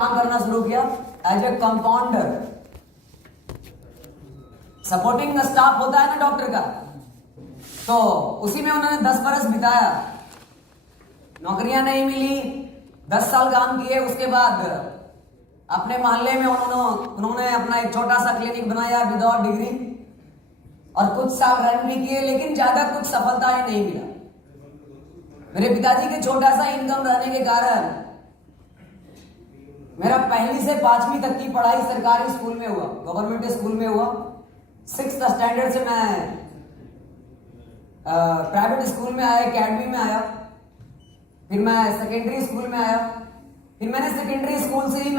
काम करना शुरू किया as a compounder. Supporting staff होता है ना डॉक्टर का, तो उसी में उन्होंने 10 बरस बिताया। नौकरियां नहीं मिली, 10 साल काम किए। उसके बाद अपने मोहल्ले में उन्होंने अपना एक छोटा सा क्लिनिक बनाया विदाउट डिग्री, और कुछ साल रन भी किए, लेकिन ज्यादा कुछ सफलता ही नहीं मिला। मेरे पिताजी के छोटा सा इनकम रहने के कारण मेरा 1ली से 5वीं तक की पढ़ाई सरकारी स्कूल में हुआ, गवर्नमेंट स्कूल में हुआ। 6th स्टैंडर्ड से मैं प्राइवेट स्कूल में आया, एकेडमी में आया। फिर मैं सेकेंडरी स्कूल में आया। फिर मैंने सेकेंडरी स्कूल से ही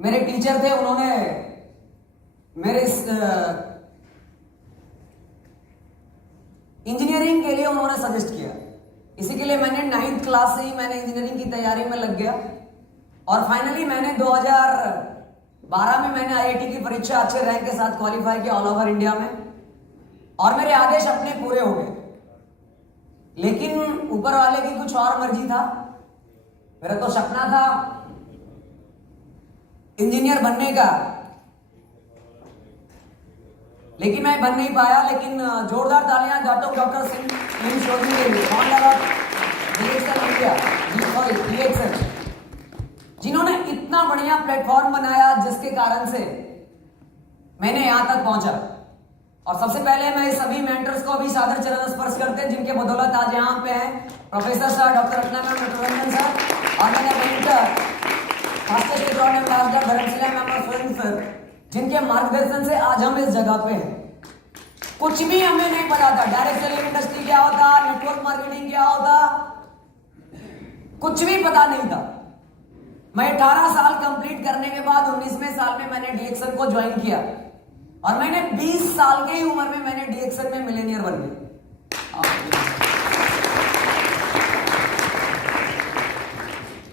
मेरे टीचर थे, उन्होंने मेरे इंजीनियरिंग के लिए उन्होंने सजेस्ट किया। इसी के लिए मैंने 9th क्लास से ही मैंने इंजीनियरिंग की तैयारी में लग गया, और फाइनली मैंने 2012 में मैंने आईआईटी की परीक्षा अच्छे रैंक के साथ क्वालिफाई किया ऑल ओवर इंडिया में, और मेरे आधे सपने पूरे हो गए। लेकिन ऊपर वाले की कुछ और मर्जी था। मेरा तो सपना था इंजीनियर बनने का, लेकिन मैं बन नहीं पाया। लेकिन जोरदार तालियां डॉक्टर सिंह चौधरी के लिए, DXN, जिन्होंने इतना बढ़िया प्लेटफॉर्म बनाया जिसके कारण से मैंने यहां तक पहुंचा। और सबसे पहले मैं सभी मेंटर्स को भी सादर चरण स्पर्श करते हैं, जिनके बदौलत आज यहाँ पे हैं professor sir, doctor Ratna ma'am, doctor Ranjan sir, और मेरे मेंटर धर्मशिला मैम और सुरेंद्र सर, जिनके मार्गदर्शन से आज हम इस जगह पे हैं। कुछ भी हमें नहीं पता था, डायरेक्ट सेलिंग इंडस्ट्री क्या होता, नेटवर्क मार्केटिंग क्या होता, कुछ भी पता नहीं था। मैं 18 साल कंप्लीट करने के बाद 19वें साल में मैंने DXN को ज्वाइन किया, और मैंने 20 साल की उम्र में मैंने DXN में मिलेनियर बन गया।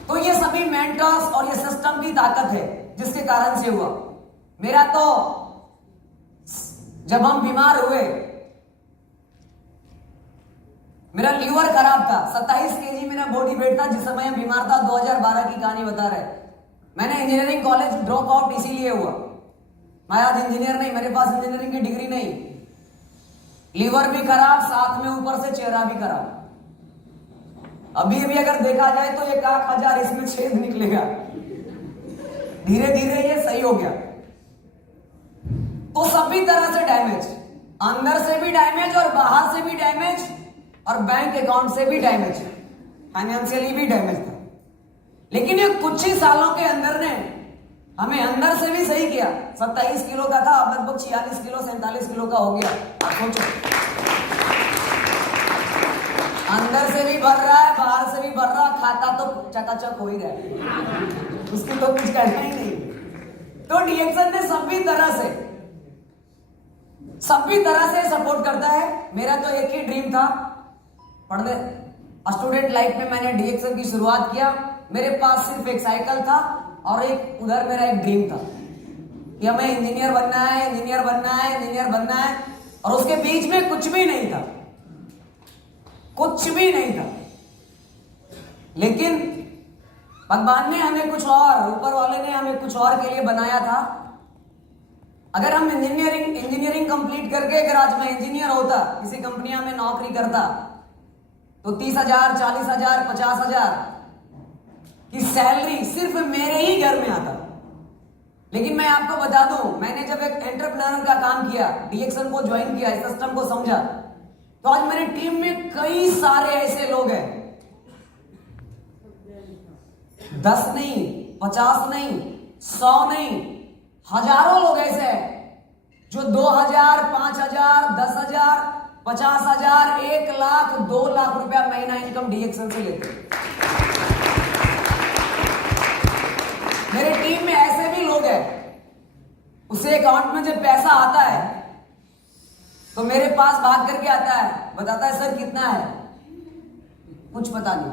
तो ये सभी मेंटर्स और ये सिस्टम की ताकत है जिसके कारण से हुआ। मेरा तो जब हम बीमार हुए, मेरा लीवर खराब था, 27 kg मेरा बॉडी वेट था जिस समय बीमार था। 2012 की कहानी बता रहे। मैंने इंजीनियरिंग कॉलेज ड्रॉप आउट इसीलिए हुआ। मैं आज इंजीनियर नहीं, मेरे पास इंजीनियरिंग की डिग्री नहीं, लीवर भी खराब, साथ में ऊपर से चेहरा भी खराब। अभी भी अगर देखा जाए तो 1,000 इसमें छेद निकलेगा। धीरे धीरे ये सही हो गया। तो सभी तरह से डैमेज, अंदर से भी डैमेज और बाहर से भी डैमेज, और बैंक अकाउंट से भी डैमेज, फाइनेंशियली भी डैमेज था। लेकिन ये कुछ ही सालों के अंदर ने हमें अंदर से भी सही किया। 27 किलो का था, अब लगभग 46 किलो 47 किलो का हो गया। आप सोचो, अंदर से भी भर रहा है, बाहर से भी भर रहा, खाता तो चकाचक हो ही रहा है, उसकी तो कुछ कहना ही नहीं। तो DXN ने सभी तरह से सपोर्ट करता है। मेरा तो एक ही ड्रीम था, पढ़ने स्टूडेंट लाइफ में मैंने DXN की शुरुआत किया। मेरे पास सिर्फ एक साइकिल था, और एक उधर मेरा एक ड्रीम था कि हमें इंजीनियर बनना है, इंजीनियर बनना है, इंजीनियर बनना है। और उसके बीच में कुछ भी नहीं था, कुछ भी नहीं था। लेकिन भगवान ने हमें कुछ और, ऊपर वाले ने हमें कुछ और के लिए बनाया था। अगर हम इंजीनियरिंग कंप्लीट करके अगर आज मैं इंजीनियर होता, किसी कंपनियां में नौकरी करता, तो 30,000, 40,000, 50,000 की सैलरी सिर्फ मेरे ही घर में आता। लेकिन मैं आपको बता दूं, मैंने जब एक एंटरप्रेन्योर का काम किया, DXN को ज्वाइन किया, इस सिस्टम को समझा, तो आज मेरी टीम में कई सारे ऐसे लोग हैं, 10 नहीं, 50 नहीं, 100 नहीं, हजारों लोग ऐसे हैं जो 2,000, 5,000, 10,000, 50,000, 1 लाख, 2 लाख रुपया महीना इनकम DXN से लेते हैं। मेरे टीम में ऐसे भी लोग हैं, उसे अकाउंट में जब पैसा आता है तो मेरे पास भाग करके आता है, बताता है सर कितना है, कुछ पता नहीं।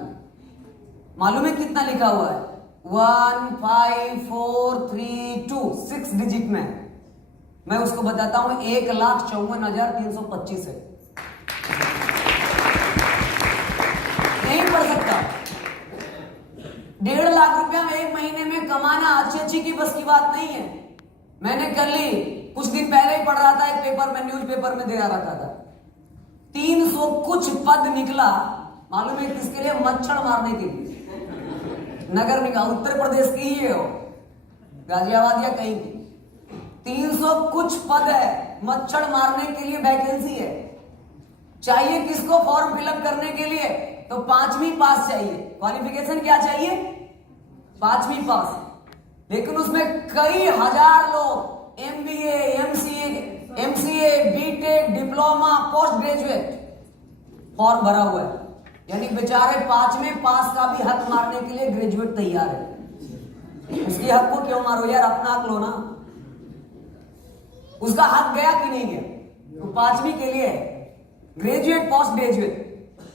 मालूम है कितना लिखा हुआ है? 15432, 6 डिजिट में। मैं उसको बताता हूं 1,54,325 है। नहीं पढ़ सकता, 1.5 लाख रुपया में 1 महीने में कमाना अच्छी की बस की बात नहीं है। मैंने कल ही कुछ दिन पहले ही पढ़ रहा था एक पेपर में, न्यूज पेपर में दे रखा था 300 कुछ पद निकला, मालूम है किसके लिए? मच्छर मारने के लिए। नगर निगम उत्तर प्रदेश की ही है वो, गाजियाबाद या कहीं की। 300 कुछ पद है, मच्छर मारने के लिए वैकेंसी है। चाहिए किसको फॉर्म फिलअप करने के लिए? तो 5वीं पास चाहिए। क्वालिफिकेशन क्या चाहिए? 5वीं पास। लेकिन उसमें कई हजार लोग MBA, MCA, B Tech, diploma, post graduate form भरा हुआ है। यानी बेचारे 5वें पास का भी हक मारने के लिए ग्रेजुएट तैयार है। उसके हक को क्यों मारो यार, अपना हक लो ना। उसका हक गया कि नहीं गया? तो 5वीं के लिए ग्रेजुएट, पोस्ट ग्रेजुएट।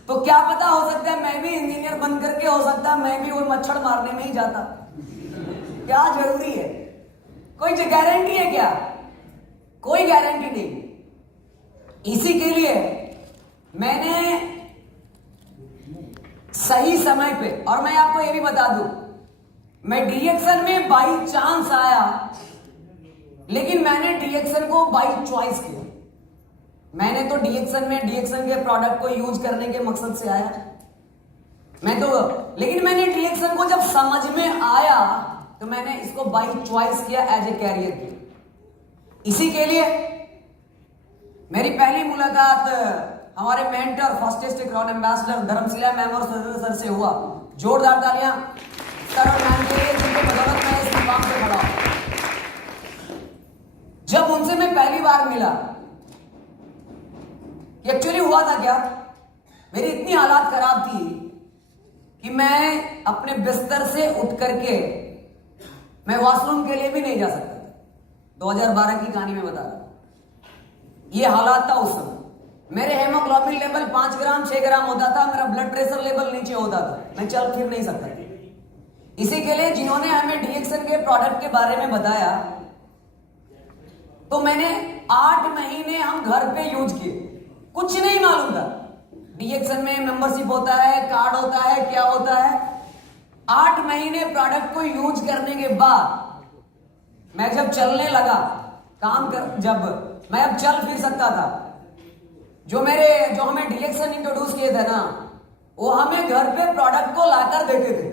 तो क्या पता, हो सकता है मैं भी इंजीनियर बन करके, हो सकता है मैं भी वो मच्छर मारने में ही जाता। क्या जरूरी है? कोई गारंटी है क्या? कोई गारंटी नहीं। इसी के लिए मैंने सही समय पे, और मैं आपको ये भी बता दूं, मैं डीएक्शन में बाई चांस आया, लेकिन मैंने डीएक्शन को बाई चॉइस किया। मैंने तो डीएक्शन के प्रोडक्ट को यूज करने के मकसद से आया लेकिन मैंने डीएक्शन को जब समझ में आया तो मैंने इसको बाई चॉइस किया, एज ए कैरियर किया। इसी के लिए मेरी पहली मुलाकात हमारे mentor, first crown ambassador Dharmshila ma'am और सर से हुआ। जोरदार तालियां सर और मैम के लिए, जिनके बदौलत मैं इस मुकाम पे खड़ा हूं। जब उनसे मैं पहली बार मिला, एक्चुअली हुआ था क्या, मेरी इतनी हालात खराब थी कि मैं अपने बिस्तर से उठ करके मैं वॉशरूम के लिए भी नहीं जा सकता था। 2012 की कहानी में बता रहा हूं। ये हालात था उस समय। मेरे हेमोग्लोबिन लेवल 5 ग्राम 6 ग्राम होता था, मेरा ब्लड प्रेशर लेवल नीचे होता था, मैं चल फिर नहीं सकता था। इसी के लिए जिन्होंने हमें डीएक्शन के प्रोडक्ट के बारे में बताया, तो मैंने 8 महीने हम घर पे यूज किए। कुछ नहीं मालूम था डीएक्शन में मेंबरशिप होता है, कार्ड होता है, क्या होता है। 8 महीने प्रोडक्ट को यूज करने के बाद मैं जब चलने लगा, जब मैं अब चल फिर सकता था, जो हमें डीएक्शन इंट्रोड्यूस किए थे ना, वो हमें घर पे प्रोडक्ट को लाकर देते थे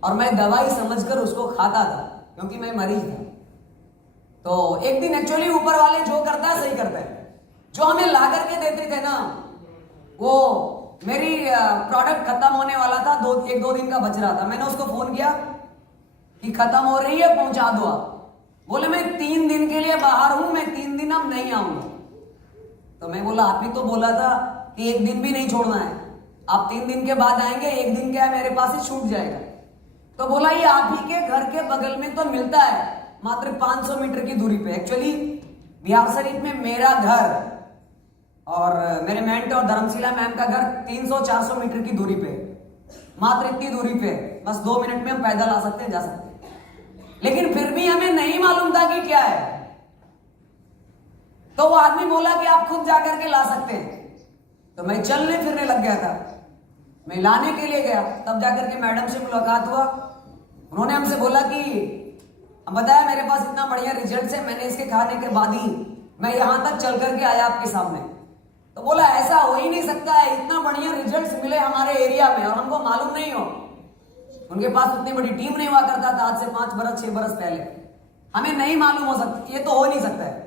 और मैं दवाई समझकर उसको खाता था, क्योंकि मैं मरीज था। तो एक दिन एक्चुअली ऊपर वाले जो करता है सही करता है। जो हमें ला करके देते थे ना, वो मेरी प्रोडक्ट खत्म होने वाला था, 1-2 दिन का बच रहा था। मैंने उसको फोन किया कि खत्म हो रही है, पहुंचा दो आप। बोले मैं 3 दिन के लिए बाहर हूं, मैं 3 दिन अब नहीं आऊंगा। तो मैं बोला आप ही तो बोला था कि 1 दिन भी नहीं छोड़ना है, आप 3 दिन के बाद आएंगे, 1 दिन क्या है मेरे पास ही छूट जाएगा। तो बोला ये आप ही के घर के बगल में तो मिलता है, मात्र 500 मीटर की दूरी पे। एक्चुअली बिहार शरीफ में मेरा घर और मेरे मेंटर धर्मशिला मैम का घर 300-400 मीटर की दूरी पे, मात्र इतनी दूरी पे, बस 2 मिनट में हम पैदल आ सकते हैं, जा सकते हैं। लेकिन फिर भी हमें नहीं मालूम था कि क्या है। तो वो आदमी बोला कि आप खुद जाकर के ला सकते हैं। तो मैं चलने फिरने लग गया था, मैं लाने के लिए गया। तब जाकर के मैडम से मुलाकात हुआ। उन्होंने हमसे बोला कि अब बताया मेरे पास इतना बढ़िया रिजल्ट है, मैंने इसके खाने के बाद ही मैं यहां तक चल करके आया आपके सामने। तो बोला ऐसा हो ही नहीं सकता है, इतना बढ़िया रिजल्ट्स मिले हमारे एरिया में और हमको मालूम नहीं हो। उनके पास उतनी बड़ी टीम नहीं हुआ करता था आज से 5 बरस 6 बरस पहले, हमें नहीं मालूम हो सकता, ये तो हो नहीं सकता है।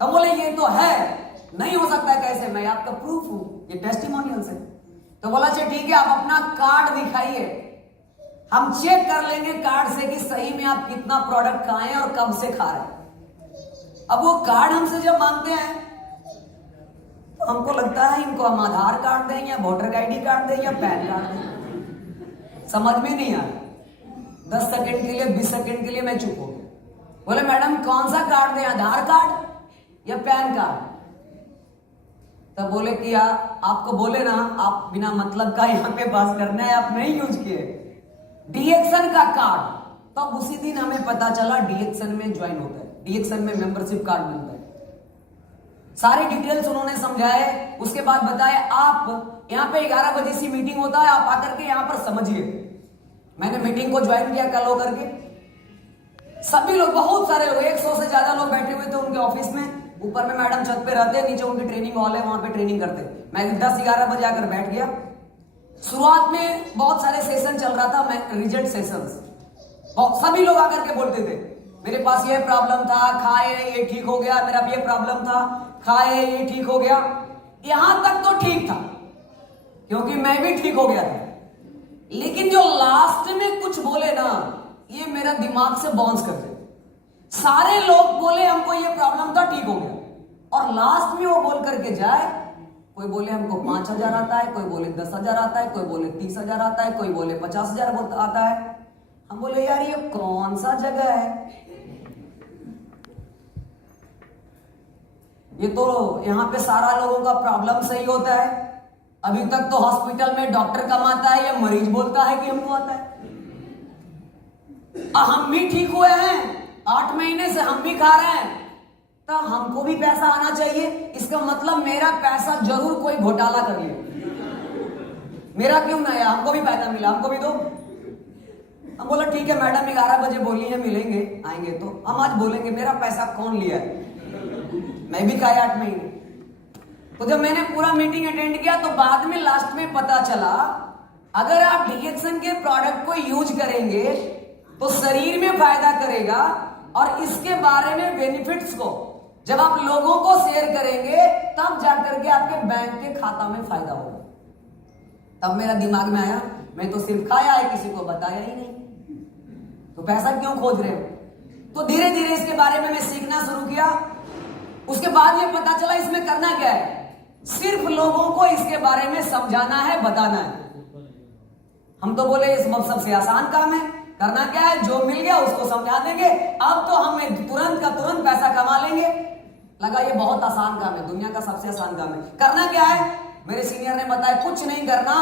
तो बोले ये तो है, नहीं हो सकता है कैसे? मैं आपका प्रूफ हूं, ये टेस्टिमोनियल से। तो बोला अच्छा ठीक है, आप अपना कार्ड दिखाइए, हम चेक कर लेंगे कार्ड से कि सही में आप कितना प्रोडक्ट खाए और कब से खा रहे हैं। अब वो कार्ड हमसे जब मांगते हैं तो हमको लगता है इनको हम आधार कार्ड दें या वोटर आईडी कार्ड दें या पैन कार्ड दें, समझ में नहीं आया। 10 सेकंड के लिए 20 सेकंड के लिए मैं चुप हो गया। बोले मैडम कौन सा कार्ड दें, आधार कार्ड या पैन कार्ड? तब बोले कि आपको बोले ना, आप बिना मतलब का यहाँ पे पास करना है, आप नहीं यूज किए डीएक्शन का कार्ड। तब उसी दिन हमें पता चला डीएक्शन में ज्वाइन होता है, डीएक्शन में मेंबरशिप कार्ड मिलता है। सारी डिटेल्स उन्होंने समझाए, उसके बाद बताए आप यहाँ पे 11 बजे से मीटिंग होता है, आप आकर के यहाँ पर समझिए। मैंने मीटिंग को ज्वाइन किया कल होकर के, सभी लोग, बहुत सारे लोग, 100 से ज्यादा लोग बैठे हुए थे उनके ऑफिस में। ऊपर में मैडम छत पे रहते, नीचे उनकी ट्रेनिंग हॉल है, वहां पे ट्रेनिंग करते। मैं 10-11 बजे आकर बैठ गया। शुरुआत में बहुत सारे सेशन चल रहा था, मैं रिजेक्ट सेशंस, सभी लोग आकर के बोलते थे मेरे पास ये प्रॉब्लम था, खाए ये ठीक हो गया, मेरा ये प्रॉब्लम था, खाए ये ठीक हो गया। यहां तक तो ठीक था क्योंकि मैं भी ठीक हो गया था, लेकिन जो लास्ट में कुछ बोले ना, ये मेरा दिमाग से बाउंस कर दे। सारे लोग बोले हमको ये प्रॉब्लम था, ठीक हो गया, और लास्ट में वो बोल करके जाए, कोई बोले हमको 5,000 आता है, कोई बोले 10,000 आता है, कोई बोले 30,000 आता है, कोई बोले 50,000 आता है। हम बोले यार ये कौन सा जगह है, ये तो यहां पे सारा लोगों का प्रॉब्लम सही होता है। अभी तक तो हॉस्पिटल में डॉक्टर कमाता है या मरीज बोलता है कि हमको आता है। हम भी ठीक हुए हैं, 8 महीने से हम भी खा रहे हैं, तो हमको भी पैसा आना चाहिए। इसका मतलब मेरा पैसा जरूर कोई घोटाला कर लिया। मेरा क्यों ना आया, हमको भी पैसा मिला, हमको भी दो। हम बोला ठीक है मैडम, 11 बजे बोली है मिलेंगे, आएंगे तो हम आज बोलेंगे मेरा पैसा कौन लिया है। मैं भी खाया 8 महीने। तो जब मैंने पूरा मीटिंग अटेंड किया तो बाद में लास्ट में पता चला, अगर आप डीएक्सन के प्रोडक्ट को यूज करेंगे तो शरीर में फायदा करेगा, और इसके बारे में बेनिफिट्स को जब आप लोगों को शेयर करेंगे तब जाकर के आपके बैंक के खाता में फायदा होगा। तब मेरा दिमाग में आया, मैं तो सिर्फ खाया है, किसी को बताया ही नहीं, तो पैसा क्यों खोज रहे हो। तो धीरे धीरे इसके बारे में मैं सीखना शुरू किया। उसके बाद ये पता चला इसमें करना क्या है, सिर्फ लोगों को इसके बारे में समझाना है, बताना है। हम तो बोले इस सबसे आसान काम है, करना क्या है, जो मिल गया उसको समझा देंगे, अब तो हमें तुरंत का तुरंत पैसा कमा लेंगे। लगा ये बहुत आसान काम है, दुनिया का सबसे आसान काम है। करना क्या है, मेरे सीनियर ने बताया कुछ नहीं करना,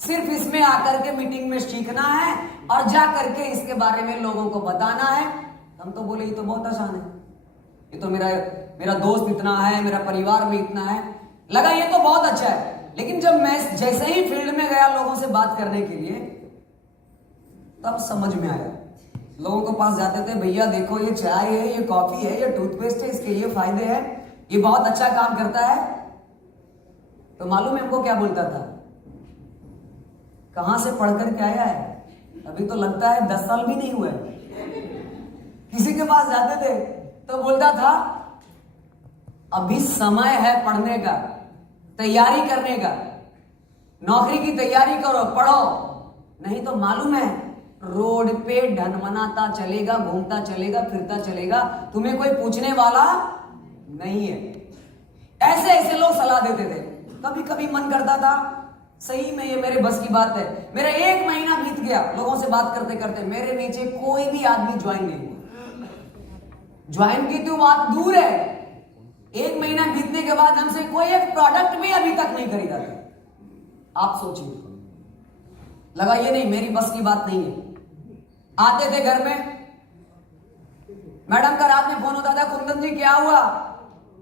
सिर्फ इसमें आकर के मीटिंग में सीखना है और जा करके इसके बारे में लोगों को बताना है। हम तो बोले ये तो बहुत आसान है, ये तो मेरा दोस्त इतना है, मेरा परिवार में इतना है। लगा ये तो बहुत अच्छा है, लेकिन जब मैं जैसे ही फील्ड में गया लोगों से बात करने के लिए, तब समझ में आया। लोगों के पास जाते थे, भैया देखो ये चाय है, ये कॉफी है, ये टूथपेस्ट है, इसके ये फायदे हैं, ये बहुत अच्छा काम करता है। तो मालूम है हमको क्या बोलता था, कहां से पढ़कर के आया है, अभी तो लगता है 10 साल भी नहीं हुए। किसी के पास जाते थे तो बोलता था अभी समय है पढ़ने का, तैयारी करने का, नौकरी की तैयारी करो, पढ़ो, नहीं तो मालूम है रोड पे ढनमनाता चलेगा, घूमता चलेगा, फिरता चलेगा, तुम्हें कोई पूछने वाला नहीं है। ऐसे ऐसे लोग सलाह देते थे। कभी कभी मन करता था सही में ये मेरे बस की बात है। मेरा 1 महीना बीत गया लोगों से बात करते करते, मेरे नीचे कोई भी आदमी ज्वाइन नहीं हुआ। ज्वाइन की तो बात दूर है, 1 महीना बीतने के बाद हमसे कोई एक प्रोडक्ट भी अभी तक नहीं खरीदा था। आप सोचिए, लगा ये नहीं मेरी बस की बात नहीं है। आते थे घर में, मैडम का रात में फोन होता था, कुंदन जी क्या हुआ।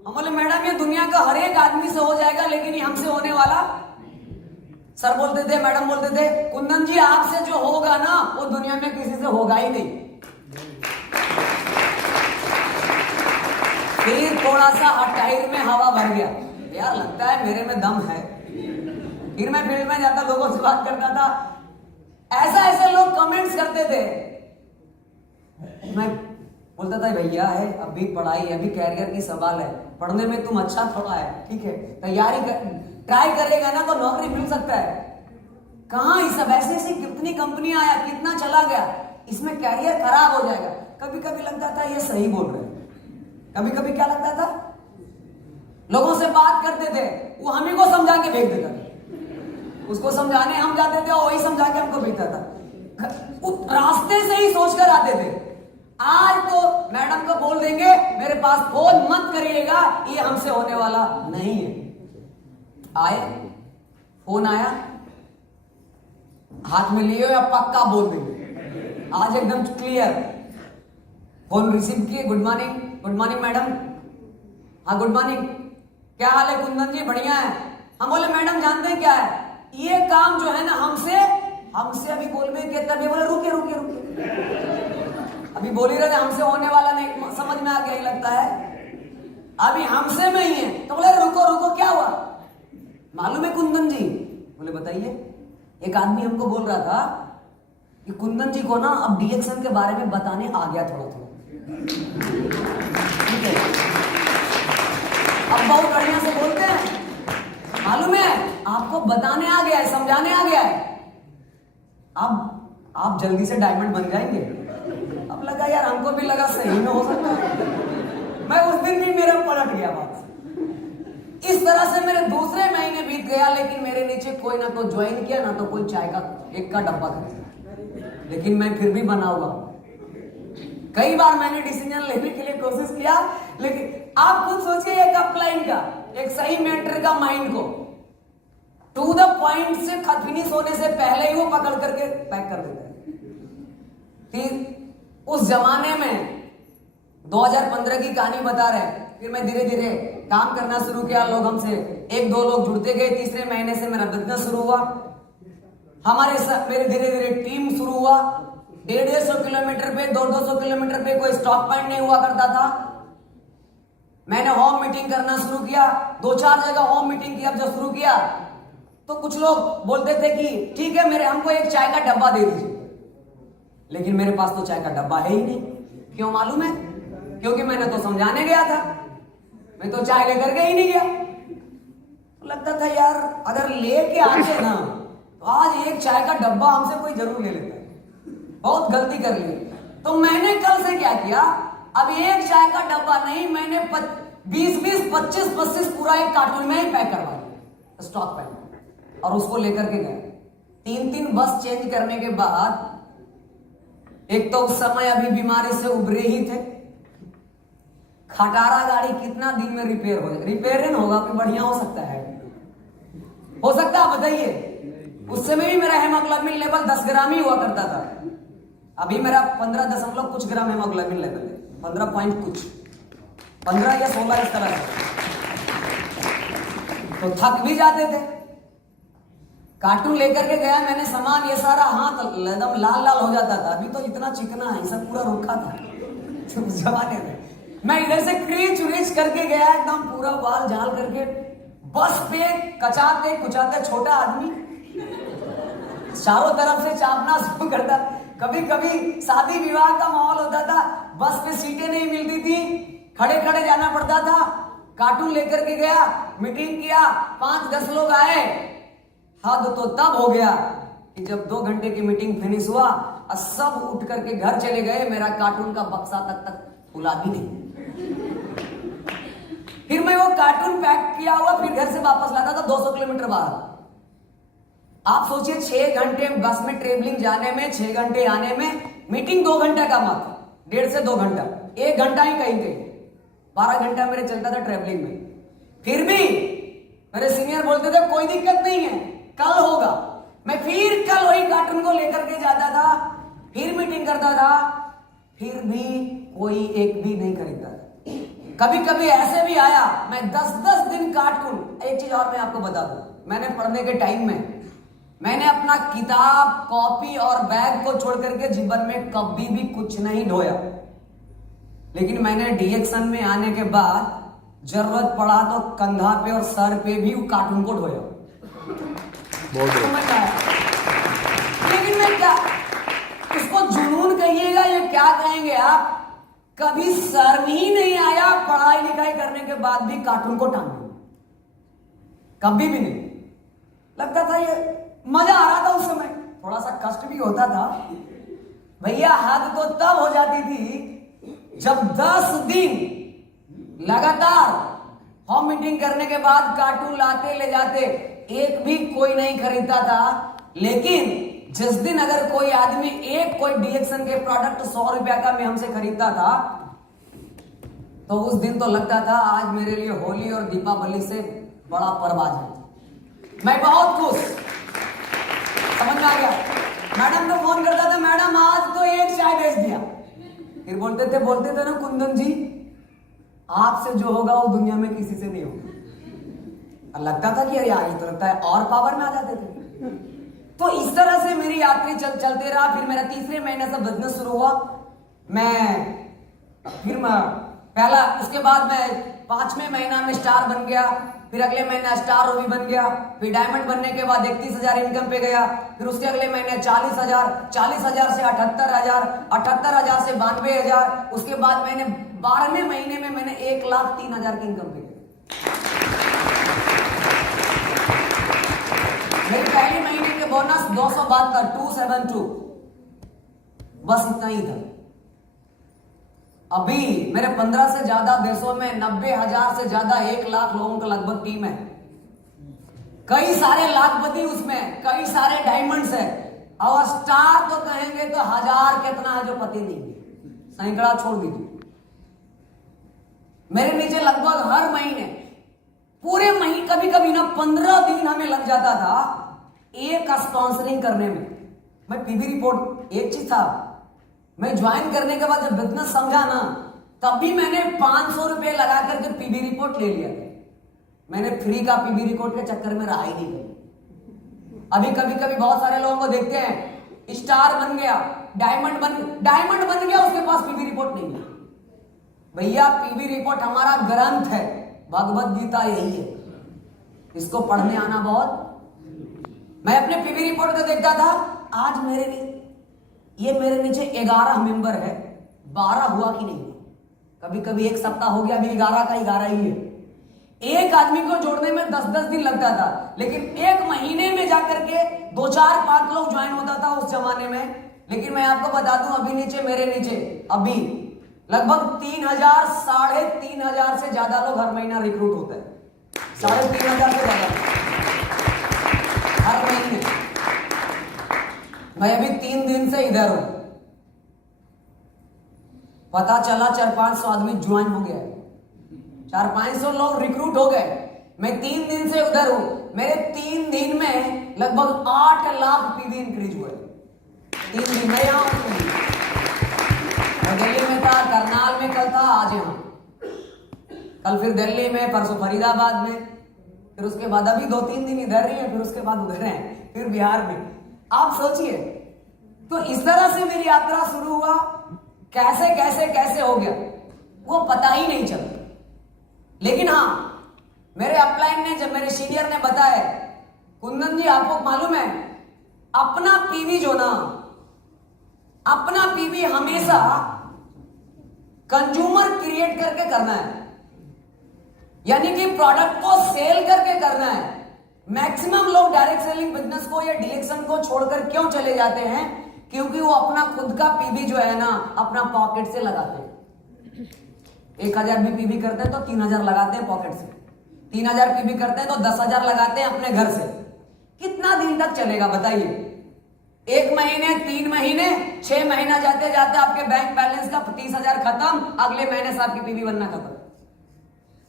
हम बोले मैडम ये दुनिया का हर एक आदमी से हो जाएगा, लेकिन ये हमसे होने वाला। सर बोलते थे, मैडम बोलते थे, कुंदन जी आपसे जो होगा ना वो दुनिया में किसी से होगा ही नहीं। फिर थोड़ा सा टायर में हवा भर गया, यार लगता है मेरे में दम है। फिर मैं फील्ड में जाता, लोगों से बात करता था, ऐसा ऐसे लोग कमेंट्स करते थे। मैं बोलता था भैया है अभी पढ़ाई, अभी कैरियर की सवाल है, पढ़ने में तुम अच्छा थोड़ा है, ठीक है, तैयारी ट्राई करेगा ना तो नौकरी मिल सकता है। कहां ये सब ऐसी ऐसी कितनी कंपनियां आया, कितना चला गया, इसमें कैरियर खराब हो जाएगा। कभी कभी लगता था ये सही बोल रहे हैं, कभी कभी क्या लगता था, लोगों से बात करते थे, वो हम ही को समझा के भेज देता था, उसको समझाने हम जाते थे और वही समझा के हमको भेजता था। रास्ते से ही सोचकर आते थे। आज तो मैडम को बोल देंगे मेरे पास फोन मत करिएगा, ये हमसे होने वाला नहीं है। आए, फोन आया, हाथ में लिए या पक्का बोल देंगे, आज एकदम क्लियर। फोन रिसीव किए, good morning, good morning madam. हाँ गुड मॉर्निंग, क्या हाल है कुंदन जी, बढ़िया है। हम बोले मैडम जानते हैं क्या है, ये काम जो है ना हमसे हमसे अभी बोल में कहता है, बोले रुके रुके रुके, अभी बोल ही रहे थे हमसे होने वाला नहीं, समझ में आ गया ही लगता है, अभी हमसे में ही है। तो बोले रुको रुको क्या हुआ, मालूम है कुंदन जी? बोले बताइए। एक आदमी हमको बोल रहा था कि कुंदन जी को ना अब डीएक्सन के बारे में बताने आ गया थोड़ा थोड़ा, ठीक है, अब बहुत बढ़िया से बोलते हैं, मालूम है आपको बताने आ गया है, समझाने आ गया है, अब आप जल्दी से डायमंड बन जाएंगे। अब लगा यार, हमको भी लगा सही में हो सकता है। मैं उस दिन भी मेरा पलट गया बात। इस तरह से मेरे दूसरे महीने बीत गया, लेकिन मेरे नीचे कोई ना तो ज्वाइन किया, ना तो कोई चाय का एक का डब्बा खरीदा, लेकिन मैं फिर भी बना हुआ। कई बार मैंने डिसीजन लेने के लिए कोशिश किया, लेकिन आप खुद सोचिए एक अपलाइन का, एक सही मेंटर का माइंड को टू द पॉइंट से फिनिश होने से पहले ही वो पकड़ करके पैक कर देता है। उस जमाने में 2015 की कहानी बता रहे हैं। फिर मैं धीरे धीरे काम करना शुरू किया, लोग हमसे एक दो लोग जुड़ते गए, तीसरे महीने से मेरा बिजनेस शुरू हुआ, मेरे धीरे धीरे टीम शुरू हुआ। 150 किलोमीटर पे 200 किलोमीटर पे कोई स्टॉप पॉइंट नहीं हुआ करता था। मैंने होम मीटिंग करना शुरू किया, 2-4 जगह होम मीटिंग की। अब जब शुरू किया तो कुछ लोग बोलते थे कि ठीक है मेरे हमको एक चाय का डब्बा दे दीजिए, लेकिन मेरे पास तो चाय का डब्बा है ही नहीं। क्यों मालूम है? क्योंकि मैंने तो समझाने गया था, मैं तो चाय लेकर के ही नहीं गया। तो लगता था यार अगर लेके आते ना तो आज एक चाय का डब्बा हमसे कोई जरूर ले लेता। बहुत गलती कर ली। तो मैंने कल से क्या किया, अब एक चाय का डब्बा नहीं, मैंने 20-20, 25-25 पूरा एक कार्टून में ही पैक करवा दिया स्टॉक पैक, और उसको लेकर के गए। 3-3 बस चेंज करने के बाद, एक तो उस समय अभी बीमारी से उभरे ही थे, खटारा गाड़ी कितना दिन में रिपेयर हो जाए, रिपेयर होगा कोई बढ़िया हो सकता है, हो सकता है बताइए। उस समय भी मेरा हेमोग्लोबिन लेवल 10 ग्राम ही हुआ करता था, अभी मेरा 15 कुछ ग्राम हेमोग्लोबिन लेवल है, 15 पॉइंट कुछ, 15 या 16 इस तरह से। तो थक भी जाते थे। कार्टून लेकर के गया मैंने सामान, ये सारा हाथ एकदम लाल लाल हो जाता था। अभी तो इतना चिकना है, सब पूरा रूखा था उस जमाने में। मैं इधर से क्रीच उरीच करके गया, एकदम पूरा बाल झाल करके बस पे कचाते कुचाते, छोटा आदमी चारों तरफ से चापना शुरू करता। कभी कभी शादी विवाह का माहौल होता था, बस पे सीटें नहीं मिलती थी, खड़े खड़े जाना पड़ता था। कार्टून लेकर के गया, मीटिंग किया, 5-10 लोग आए। हद तो तब हो गया कि जब 2 घंटे की मीटिंग फिनिश हुआ और सब उठ करके घर चले गए, मेरा कार्टून का बक्सा तक खुला भी नहीं। फिर मैं वो कार्टून पैक किया हुआ फिर घर से वापस लाता था 200 किलोमीटर बाहर। आप सोचिए 6 घंटे बस में ट्रेवलिंग जाने में, 6 घंटे आने में, मीटिंग 2 घंटे का मात्र, 1.5 से 2 घंटा, 1 घंटा ही कहीं कहीं, 12 घंटा मेरे चलता था ट्रेवलिंग में। फिर भी मेरे सीनियर बोलते थे कोई दिक्कत नहीं है, कल होगा। मैं फिर कल वही कार्टून को लेकर के जाता था, फिर मीटिंग करता था, फिर भी कोई एक भी नहीं खरीदता था। कभी कभी ऐसे भी आया, मैं 10-10 दिन कार्टून। एक चीज और मैं आपको बता दूं, मैंने पढ़ने के टाइम में मैंने अपना किताब, कॉपी और बैग को छोड़ करके जीवन में कभी भी कुछ नहीं ढोया, लेकिन मैंने डीएक्सन में आने के बाद जरूरत पड़ा तो कंधा पे और सर पे भी कार्टून को ढोया। लेकिन मैं क्या, इसको जुनून कहिएगा या क्या कहेंगे आप, कभी शर्म ही नहीं आया पढ़ाई लिखाई करने के बाद भी कार्टून को टांग दिया, कभी भी नहीं। लगता था ये मजा आ रहा था उस समय, थोड़ा सा कष्ट भी होता था भैया। हद तो तब हो जाती थी जब 10 दिन लगातार होम मीटिंग करने के बाद कार्टून लाते ले जाते, एक भी कोई नहीं खरीदता था। लेकिन जिस दिन अगर कोई आदमी एक कोई डीएक्सन के प्रोडक्ट 100 रुपया का में हमसे खरीदता था, तो उस दिन तो लगता था आज मेरे लिए होली और दीपावली से बड़ा पर्व आज है। मैं बहुत खुश, समझ में आ गया। मैडम को फोन करता था, मैडम आज तो एक चाय बेच दिया। फिर बोलते थे ना कुंदन जी, आपसे जो होगा वो दुनिया में किसी से नहीं होगा। लगता था कि यार ये तो लगता है और पावर में आ जाते थे। तो इस तरह से मेरी यात्री चलते रहा। फिर मेरा तीसरे महीने से बिजनेस शुरू हुआ। पहला, उसके बाद मैं 5वें महीना में स्टार बन गया। फिर अगले महीने स्टार ओबी बन गया। फिर डायमंड बनने के बाद 31,000 इनकम पे गया। फिर उसके अगले महीने 40,000, 40,000 से 78,000, 78,000 से 92,000। उसके बाद मैंने 12वें महीने में मैंने 1,03,000 की इनकम पे गया। मेरी पहली महीने के बोनस 272, 272, बस इतना ही था। अभी मेरे 15 से ज्यादा देशों में 90,000 से ज्यादा 1,00,000 लोगों का लगभग टीम है। कई सारे लाखपति उसमें, कई सारे डायमंड्स है। और स्टार तो कहेंगे तो 1000 कितना है जो पति नहीं है, सैकड़ा छोड़ दीजिए। मेरे नीचे लगभग हर महीने, पूरे महीने, कभी कभी ना 15 दिन हमें लग जाता था एक स्पॉन्सरिंग करने में। मैं पीबी रिपोर्ट, एक चीज था, मैं ज्वाइन करने के बाद जब बिजनेस समझा ना, तब भी मैंने 500 रुपए लगा करके पीबी रिपोर्ट ले लिया था। मैंने फ्री का पीबी रिपोर्ट के चक्कर में रहा ही नहीं कभी। अभी कभी कभी बहुत सारे लोगों को देखते हैं, स्टार बन गया, डायमंड बन गया, उसके पास पीबी रिपोर्ट नहीं है। भैया पीबी रिपोर्ट हमारा ग्रंथ है, भगवत गीता यही है, इसको पढ़ने आना बहुत। मैं अपने पीबी रिपोर्ट को देखता था, आज मेरे नीचे 11 मेंबर है, 12 हुआ कि नहीं हुआ। कभी कभी एक सप्ताह हो गया, अभी 11 का 11 ही है। एक आदमी को जोड़ने में 10-10 दिन लगता था, लेकिन एक महीने में जाकर के 2, 4, 5 लोग ज्वाइन होता था उस जमाने में। लेकिन मैं आपको बता दूं, अभी मेरे नीचे अभी लगभग 3,000, 3,500 से ज्यादा लोग हर महीना रिक्रूट होते हैं। 3,500 से ज्यादा हर महीने। मैं अभी 3 दिन से इधर हूं, पता चला 400-500 आदमी ज्वाइन हो गया है, 400-500 लोग रिक्रूट हो गए। मैं 3 दिन से उधर हूं, मेरे 3 दिन में लगभग 8 लाख पीवी इंक्रीज हुए। 3 दिन में यहां दिल्ली में था, करनाल में कल था, आज यहां, कल फिर दिल्ली में, परसों फरीदाबाद में, फिर उसके बाद अभी 2-3 दिन इधर ही है, फिर उसके बाद उधर हैं, फिर बिहार में। आप सोचिए, तो इस तरह से मेरी यात्रा शुरू हुआ। कैसे कैसे कैसे हो गया वो पता ही नहीं चला। लेकिन हाँ, मेरे अपलाइन ने, जब मेरे सीनियर ने बताया, कुंदन जी आपको मालूम है, अपना पीवी जो ना, अपना पीवी हमेशा कंज्यूमर क्रिएट करके करना है, यानी कि प्रोडक्ट को सेल करके करना है। मैक्सिमम लोग डायरेक्ट सेलिंग बिजनेस को या डीएक्शन को छोड़कर क्यों चले जाते हैं? क्योंकि वो अपना खुद का पीवी जो है ना, अपना पॉकेट से लगाते हैं। 1,000 भी पीवी करते हैं तो 3,000 लगाते हैं पॉकेट से, 3,000 पीवी करते हैं तो 10,000 लगाते हैं अपने घर से। कितना दिन तक चलेगा बताइए? 1 महीने, 3 महीने, 6 महीना जाते जाते आपके बैंक बैलेंस का 30,000 खत्म, अगले महीने से आपकी पीवी बनना खत्म।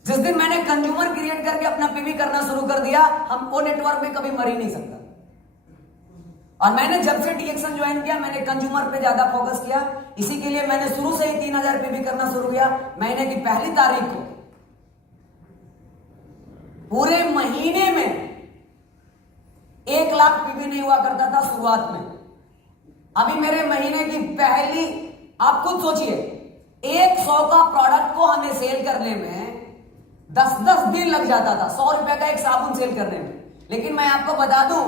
जिस दिन मैंने कंज्यूमर क्रिएट करके अपना पीवी करना शुरू कर दिया, हम वो नेटवर्क में कभी मर ही नहीं सकता। और मैंने जब से डीएक्शन ज्वाइन किया, मैंने कंज्यूमर पे ज्यादा फोकस किया। इसी के लिए मैंने शुरू से ही 3,000 पीवी करना शुरू किया। महीने की पहली तारीख को पूरे महीने में 1 लाख पीवी नहीं हुआ करता था शुरुआत में। अभी मेरे महीने की पहली, आप खुद सोचिए, 100 का प्रोडक्ट को हमें सेल करने में 10-10 दिन लग जाता था, 100 रुपए का एक साबुन सेल करने में। लेकिन मैं आपको बता दूं,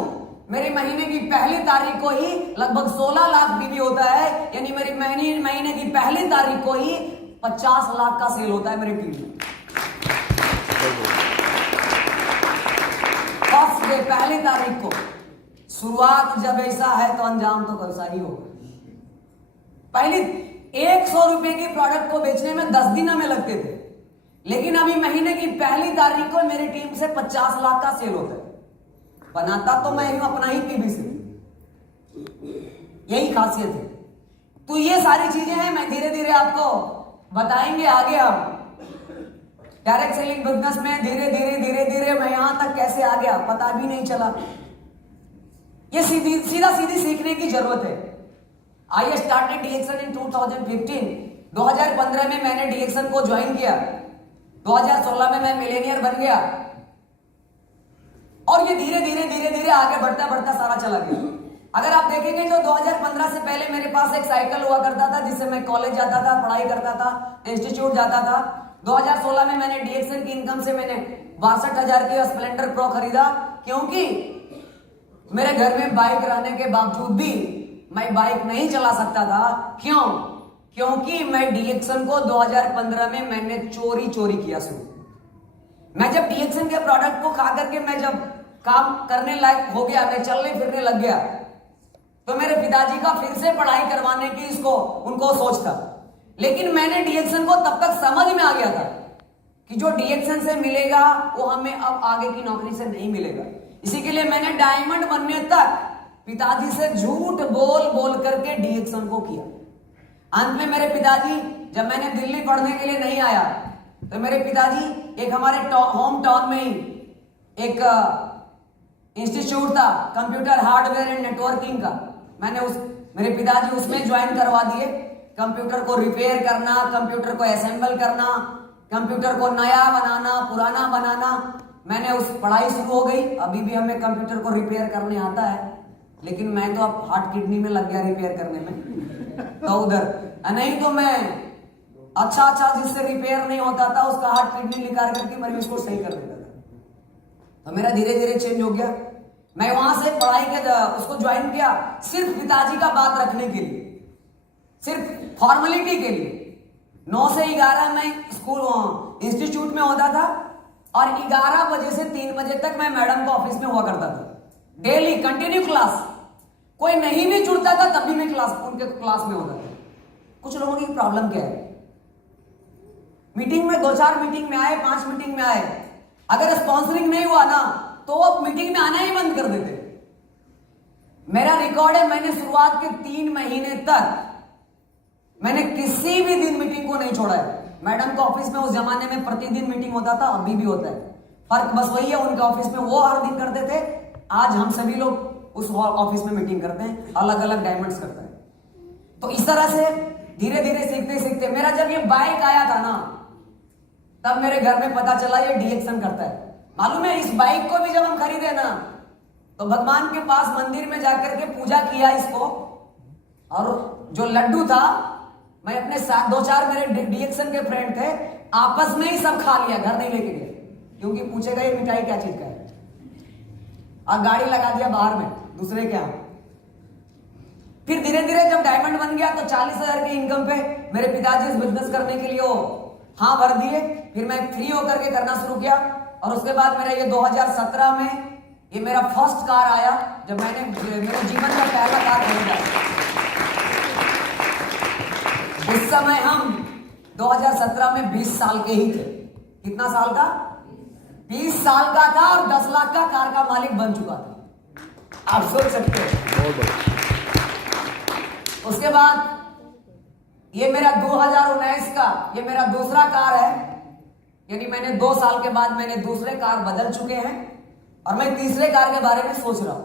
मेरे महीने की पहली तारीख को ही लगभग 16 लाख पीवी होता है, यानी मेरी महीने की पहली तारीख को ही 50 लाख का सेल होता है मेरी टीम में। फर्स्ट डे, पहली तारीख को। शुरुआत जब ऐसा है तो अंजाम तो कैसा ही होगा। पहली 100 रुपए के प्रोडक्ट को बेचने में 10 दिन हमें लगते थे, लेकिन अभी महीने की पहली तारीख को मेरी टीम से 50 लाख का सेल होता है। बनाता तो मैं हूं अपना ही पीवी से, यही खासियत है। तो ये सारी चीजें हैं, मैं धीरे धीरे आपको बताएंगे आगे। हम डायरेक्ट सेलिंग बिजनेस में धीरे धीरे मैं यहां तक कैसे आ गया पता भी नहीं चला। ये सीधा सीखने की जरूरत है। आई स्टार्टेड डीएक्शन इन 2015। 2015 में मैंने डीएक्शन को ज्वाइन किया। 2016 में मैं मिलेनियर बन गया और ये धीरे धीरे धीरे धीरे आगे बढ़ता बढ़ता सारा चला गया। अगर आप देखेंगे तो 2015 से पहले मेरे पास एक साइकिल हुआ करता था जिससे मैं कॉलेज जाता था, पढ़ाई करता था, इंस्टीट्यूट जाता था। 2016 में मैंने डीएक्सन की इनकम से मैंने 62,000 की स्प्लेंडर प्रो खरीदा, क्योंकि मेरे घर में बाइक रहने के बावजूद भी मैं बाइक नहीं चला सकता था। क्यों? क्योंकि मैं डीएक्सन को 2015 में मैंने चोरी किया शुरू। मैं जब डीएक्सन के प्रोडक्ट को खा करके मैं जब काम करने लायक हो गया, मैं चलने फिरने लग गया, तो मेरे पिताजी का फिर से पढ़ाई करवाने की उनको सोच था। लेकिन मैंने डीएक्सन को तब तक समझ में आ गया था कि जो डीएक्सन से मिलेगा वो हमें अब आगे की नौकरी से नहीं मिलेगा। इसी के लिए मैंने डायमंड बनने तक पिताजी से झूठ बोल करके डीएक्सन को किया। अंत में मेरे पिताजी, जब मैंने दिल्ली पढ़ने के लिए नहीं आया, तो मेरे पिताजी एक हमारे होम टाउन में ही एक इंस्टीट्यूट था कंप्यूटर हार्डवेयर एंड नेटवर्किंग का, मेरे पिताजी उसमें ज्वाइन करवा दिए। कंप्यूटर को रिपेयर करना, कंप्यूटर को असेंबल करना, कंप्यूटर को नया बनाना, पुराना बनाना, मैंने उस पढ़ाई शुरू हो गई। अभी भी हमें कंप्यूटर को रिपेयर करने आता है, लेकिन मैं तो अब हार्ट किडनी में लग गया रिपेयर करने में, तो उधर नहीं तो मैं अच्छा जिससे रिपेयर नहीं होता था उसका हार्ट किडनी निकाल करके मैं उसको सही कर देता था। तो मेरा धीरे धीरे चेंज हो गया। मैं वहां से पढ़ाई के उसको ज्वाइन किया सिर्फ पिताजी का बात रखने के लिए, सिर्फ फॉर्मेलिटी के लिए। 9 से 11 में स्कूल इंस्टीट्यूट में होता था और 11 बजे से 3 बजे तक मैं मैडम के ऑफिस में हुआ करता था। डेली कंटिन्यू क्लास, कोई नहीं भी जुड़ता था तब भी मैं उनके क्लास में होता था। कुछ लोगों की प्रॉब्लम क्या है, मीटिंग में 2-4 मीटिंग में आए, 5 मीटिंग में आए, अगर स्पॉन्सरिंग नहीं हुआ ना तो वो मीटिंग में आना ही बंद कर देते। मेरा रिकॉर्ड है, मैंने शुरुआत के 3 महीने तक मैंने किसी भी दिन मीटिंग को नहीं छोड़ा है। मैडम के ऑफिस में उस जमाने में प्रतिदिन मीटिंग होता था, अभी भी होता है, फर्क बस वही है, उनके ऑफिस में वो हर दिन करते थे, आज हम सभी लोग उस ऑफिस में मीटिंग करते हैं, अलग अलग डायमंड्स करता है। तो इस तरह से धीरे धीरे सीखते सीखते मेरा जब ये बाइक आया था ना, तब मेरे घर में पता चला ये डीएक्सन करता है। मालूम है, इस बाइक को भी जब हम खरीदे ना तो भगवान के पास मंदिर में जाकर के पूजा किया इसको, और जो लड्डू था मैं अपने साथ 2-4 मेरे डीएक्सन के फ्रेंड थे, आपस में ही सब खा लिया, घर नहीं लेके गए, क्योंकि पूछेगा ये मिठाई क्या चीज का है, और गाड़ी लगा दिया बाहर में दूसरे के यहाँ। फिर धीरे धीरे जब डायमंड बन गया तो 40,000 की इनकम पे मेरे पिताजी इस बिजनेस करने के लिए वो हाँ भर दिए। फिर मैं फ्री होकर के करना शुरू किया, और उसके बाद मेरा ये 2017 में ये मेरा फर्स्ट कार आया, जब मैंने मेरे जीवन का पहला कार खरीदा। उस समय हम 2017 में 20 साल के ही थे। कितना साल का? 20 साल का था और 10 लाख का कार का मालिक बन चुका था, आप सोच सकते हो। उसके बाद ये मेरा 2019 का ये मेरा दूसरा कार है, यानी मैंने 2 साल के बाद मैंने दूसरे कार बदल चुके हैं और मैं तीसरे कार के बारे में सोच रहा हूं।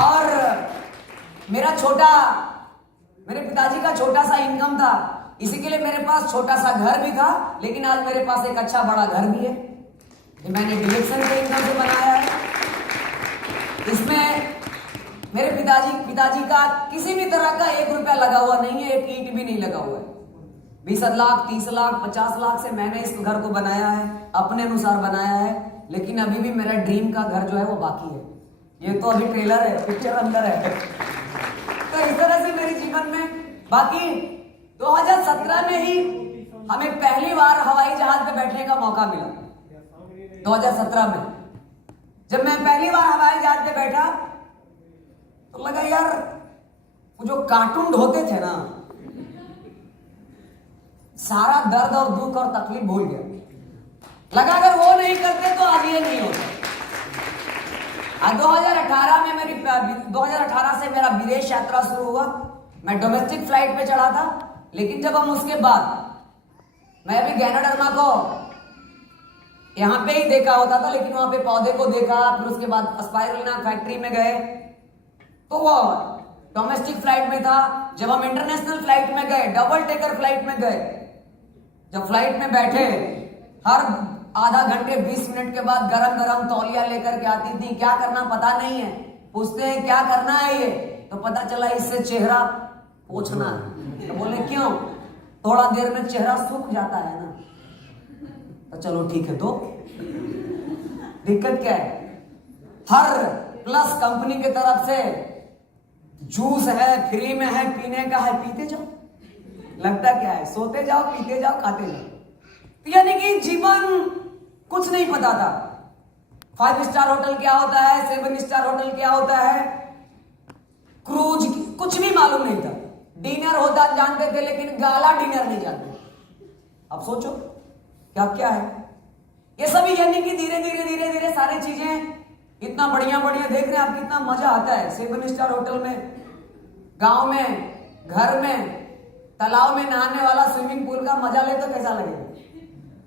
और मेरे पिताजी का छोटा सा इनकम था, इसी के लिए मेरे पास छोटा सा घर भी था, लेकिन आज मेरे पास एक अच्छा बड़ा घर भी है, ये मैंने डीएक्सन के इनकम से बनाया है। इसमें मेरे पिताजी का किसी भी तरह का 1 रुपया लगा हुआ नहीं है, एक ईंट भी नहीं लगा हुआ है। 20 लाख, 30 लाख, 50 लाख से मैंने इस घर को बनाया है, अपने अनुसार बनाया है, लेकिन अभी भी मेरा ड्रीम का घर जो है वो बाकी है। ये तो अभी ट्रेलर है, पिक्चर अंदर है। तो इस तरह से मेरे जीवन में, बाकी 2017 में ही हमें पहली बार हवाई जहाज पे बैठने का मौका मिला। 2017 में जब मैं पहली बार हवाई जहाज पे बैठा तो लगा यार वो जो कार्टून होते थे ना, सारा दर्द और दुख और तकलीफ भूल गया। लगा अगर वो नहीं करते तो आज ये नहीं होता। 2018 में 2018 से मेरा विदेश यात्रा शुरू हुआ। मैं डोमेस्टिक फ्लाइट पे चढ़ा था, लेकिन जब हम उसके बाद मैं अभी गैनाडर्मा को यहां पे ही देखा होता था, लेकिन वहां पे पौधे को देखा, फिर उसके बाद स्पाइरुलिना फैक्ट्री में गए, तो वो डोमेस्टिक फ्लाइट में था। जब हम इंटरनेशनल फ्लाइट में गए, डबल टेकर फ्लाइट में गए, जब फ्लाइट में बैठे, हर आधा घंटे 20 मिनट के बाद गरम गरम तौलिया लेकर के आती थी। क्या करना पता नहीं है, पूछते हैं क्या करना है ये, तो पता चला इससे चेहरा पोंछना है। तो बोले क्यों? थोड़ा देर में चेहरा सूख जाता है ना। तो चलो ठीक है, तो दिक्कत क्या है? हर प्लस कंपनी की तरफ से जूस है, फ्री में है, पीने का है, पीते जाओ। लगता क्या है? सोते जाओ, पीते जाओ, खाते जाओ। यानी कि जीवन कुछ नहीं पता था। 5 स्टार होटल क्या होता है, 7 स्टार होटल क्या होता है, क्रूज कुछ भी मालूम नहीं था। डिनर होता जानते थे, लेकिन गाला डिनर नहीं जानते। अब सोचो क्या क्या है ये सभी। यानी कि धीरे धीरे धीरे धीरे सारी चीजें इतना बढ़िया बढ़िया देख रहे हैं आप, कितना मजा आता है 7 स्टार होटल में, गांव में, घर में, तालाब में नहाने वाला स्विमिंग पूल का मजा ले तो कैसा लगेगा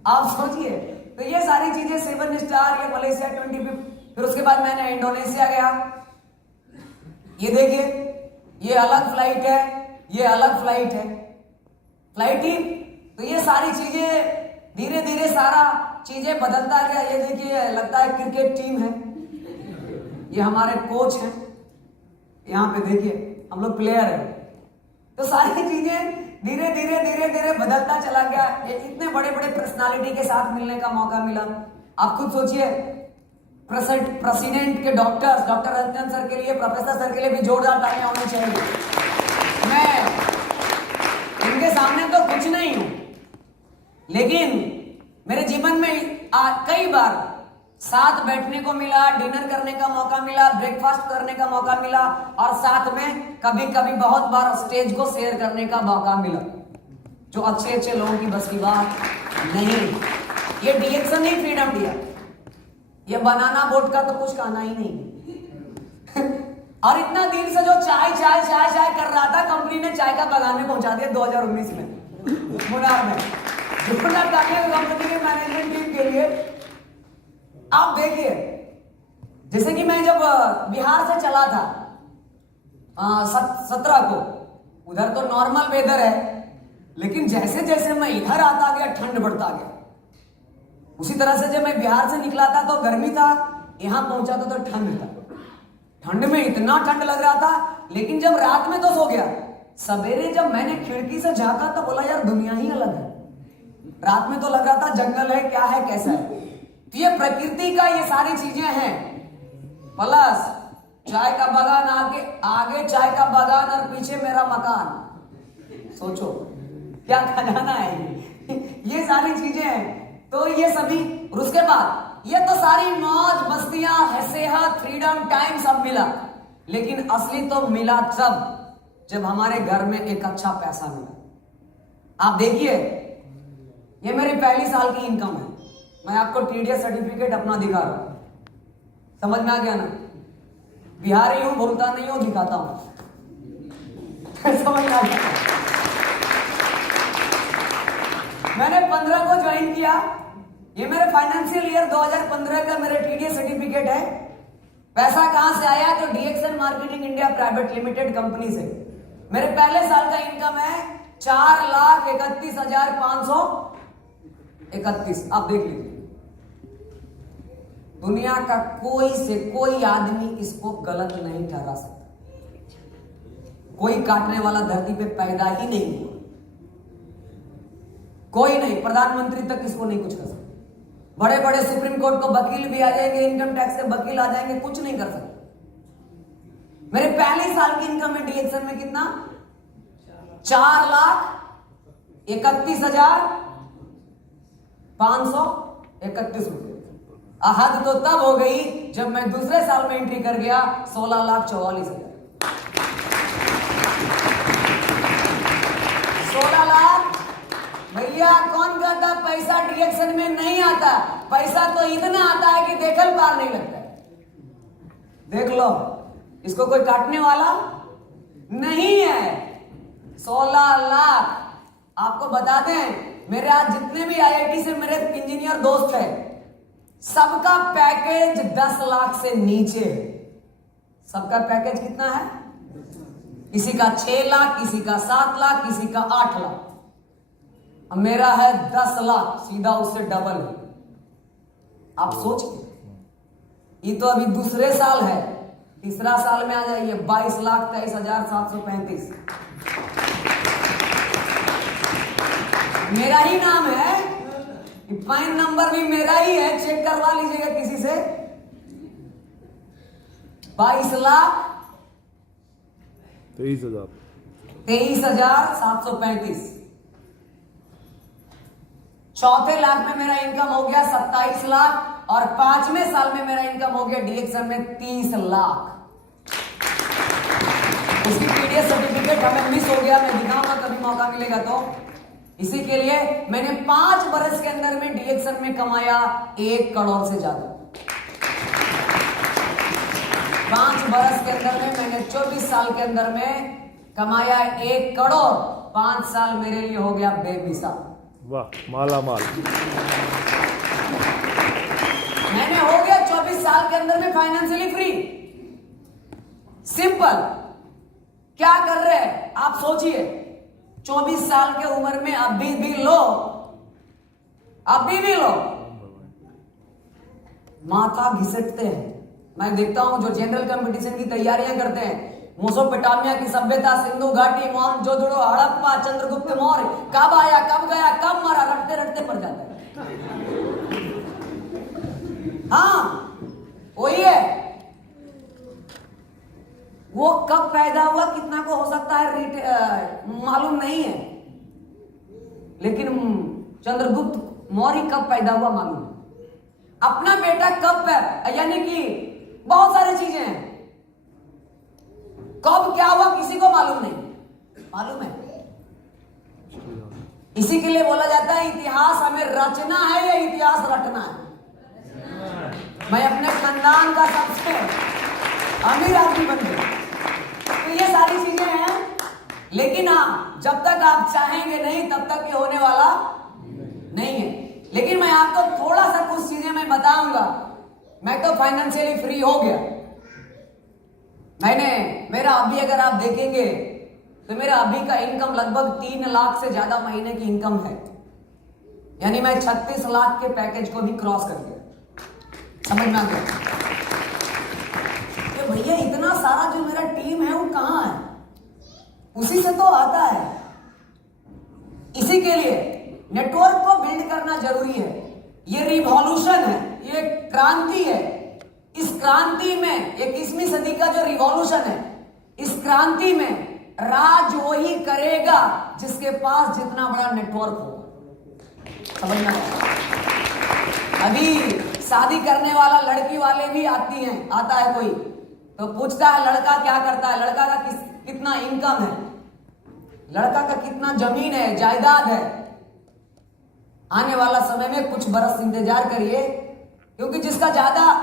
आप सोचिए। तो ये सारी चीजें 7 स्टार, ये मलेशिया 25। फिर उसके बाद मैंने इंडोनेशिया गया। ये देखिए, ये अलग फ्लाइट है, ये अलग फ्लाइट है, फ्लाइट ही। तो ये सारी चीजें धीरे धीरे सारा चीजें बदलता गया। ये देखिए, लगता है क्रिकेट टीम है, ये हमारे कोच हैं, यहाँ पे देखिए हम लोग प्लेयर हैं। तो सारी चीजें धीरे धीरे धीरे धीरे बदलता चला गया। इतने बड़े बड़े पर्सनालिटी के साथ मिलने का मौका मिला। आप खुद सोचिए, प्रेसिडेंट के डॉक्टर रंजन सर के लिए, प्रोफेसर सर के लिए भी जोरदार तालियां होनी चाहिए। मैं इनके सामने तो कुछ नहीं हूं, लेकिन मेरे जीवन में कई बार साथ बैठने को मिला, डिनर करने का मौका मिला, ब्रेकफास्ट करने का मौका मिला, और साथ में कभी कभी बहुत बार स्टेज को शेयर करने का मौका मिला, जो अच्छे अच्छे लोगों की बस की बात नहीं। ये डीएक्सन ने फ्रीडम दिया, ये बनाना बोट का तो कुछ कहना ही नहीं। और इतना दिन से जो चाय चाय चाय चाय कर रहा था, कंपनी ने चाय का बगान में पहुंचा दिया 2019 में मुनार में। कंपनी के मैनेजमेंट टीम के लिए आप देखिए, जैसे कि मैं जब बिहार से चला था 17 को, उधर तो नॉर्मल वेदर है, लेकिन जैसे जैसे मैं इधर आता गया ठंड बढ़ता गया। उसी तरह से जब मैं बिहार से निकला था तो गर्मी था, यहां पहुंचा था तो ठंड था। ठंड में इतना ठंड लग रहा था, लेकिन जब रात में तो सो गया, सवेरे जब मैंने खिड़की से झांका तो बोला यार दुनिया ही अलग है। रात में तो लग रहा था जंगल है, क्या है, कैसा है। तो ये प्रकृति का ये सारी चीजें हैं। प्लस चाय का बागान, आगे चाय का बागान और पीछे मेरा मकान। सोचो क्या खजाना है ये सारी चीजें हैं। तो ये सभी, और उसके बाद ये तो सारी मौज मस्तियां, सेहत, फ्रीडम, टाइम सब मिला, लेकिन असली तो मिला तब जब हमारे घर में एक अच्छा पैसा मिला। आप देखिए, ये मेरी पहली साल की इनकम है। मैं आपको टीडीएस सर्टिफिकेट अपना दिखा रहा हूं, समझ में आ गया ना? बिहारी हूं, बोलता नहीं हूं, दिखाता हूं। समझ में आ गया? मैंने 15 को ज्वाइन किया। ये मेरे फाइनेंशियल ईयर 2015 का मेरे टीडीएस सर्टिफिकेट है। पैसा कहां से आया? तो DXN marketing India private limited company से। मेरे पहले साल का इनकम है 4,31,531। आप देख लीजिए, दुनिया का कोई से कोई आदमी इसको गलत नहीं ठहरा सकता। कोई काटने वाला धरती पे पैदा ही नहीं हुआ, कोई नहीं। प्रधानमंत्री तक इसको नहीं कुछ कर सकता। बड़े बड़े सुप्रीम कोर्ट को वकील भी आ जाएंगे, इनकम टैक्स के वकील आ जाएंगे, कुछ नहीं कर सकते। मेरे पहले साल की इनकम है डीएक्सन में कितना? 4,31,531 रुपए। हद तो तब हो गई जब मैं दूसरे साल में एंट्री कर गया 16,44,000। 16 लाख भैया, कौन कहता पैसा डीएक्सन में नहीं आता? पैसा तो इतना आता है कि देखल पार नहीं लगता। देख लो, इसको कोई काटने वाला नहीं है। 16 लाख। आपको बता दें, मेरे आज जितने भी आईआईटी से मेरे इंजीनियर दोस्त हैं, सबका पैकेज 10 लाख से नीचे। सबका पैकेज कितना है? किसी का 6 लाख, किसी का 7 लाख, किसी का 8 लाख। अब मेरा है 10 लाख, सीधा उससे डबल है। आप सोचिए, ये तो अभी दूसरे साल है, तीसरा साल में आ जाइए 22,23,735। मेरा ही नाम है, पैन नंबर भी मेरा ही है, चेक करवा लीजिएगा किसी से। 22,23,735। चौथे लाख में मेरा इनकम हो गया 27 लाख और 5वें साल में मेरा इनकम हो गया डीएक्सन में 30 लाख। उसकी पीडीएफ सर्टिफिकेट हमें मिस हो गया, मैं दिखाऊंगा कभी मौका मिलेगा तो। इसी के लिए मैंने 5 बरस के अंदर में डीएक्सन में कमाया 1 करोड़ से ज्यादा। 5 बरस के अंदर में मैंने 24 साल के अंदर में कमाया 1 करोड़। 5 साल मेरे लिए हो गया बेमिसाल। वाह, माला माल। मैंने हो गया 24 साल के अंदर में फाइनेंशियली फ्री। सिंपल। क्या कर रहे हैं आप सोचिए, 24 साल के उम्र में अभी भी लो माथा घिसटते हैं। मैं देखता हूं जो जनरल कंपटीशन की तैयारियां करते हैं, मेसोपोटामिया की सभ्यता, सिंधु घाटी, मोहनजोदड़ो, हड़प्पा, चंद्रगुप्त मौर्य, कब आया, कब गया, कब मरा, रटते रटते पड़ जाता है। हाँ वही है, वो कब पैदा हुआ कितना को हो सकता है मालूम नहीं है, लेकिन चंद्रगुप्त मौर्य कब पैदा हुआ मालूम है। अपना बेटा कब, यानी कि बहुत सारी चीजें हैं, कब क्या हुआ किसी को मालूम नहीं, मालूम है। इसी के लिए बोला जाता है इतिहास हमें रचना है या इतिहास रटना है। मैं अपने खानदान का सबसे अमीर आदमी बन गया, तो ये सारी चीजें हैं। लेकिन हाँ, जब तक आप चाहेंगे नहीं तब तक ये होने वाला नहीं है। लेकिन मैं आपको थोड़ा सा कुछ चीजें मैं बताऊंगा। मैं तो फाइनेंशियली फ्री हो गया। मेरा अभी अगर आप देखेंगे तो मेरा अभी का इनकम लगभग 3 लाख से ज्यादा महीने की इनकम है, यानी मैं 36 लाख के पैकेज को भी क्रॉस कर गया। समझ में आ गया? भैया इतना सारा जो मेरा टीम है वो कहां है? उसी से तो आता है। इसी के लिए नेटवर्क को बिल्ड करना जरूरी है। ये रिवॉल्यूशन है, ये क्रांति है। इस क्रांति में 21वीं सदी का जो रिवॉल्यूशन है, इस क्रांति में राज वही करेगा जिसके पास जितना बड़ा नेटवर्क हो। समझना। अभी शादी करने वाला लड़की वाले भी आता है कोई तो पूछता है लड़का क्या करता है, लड़का का कितना इनकम है, लड़का का कितना जमीन है, जायदाद है। आने वाला समय में कुछ बरस इंतजार करिए, क्योंकि जिसका ज्यादा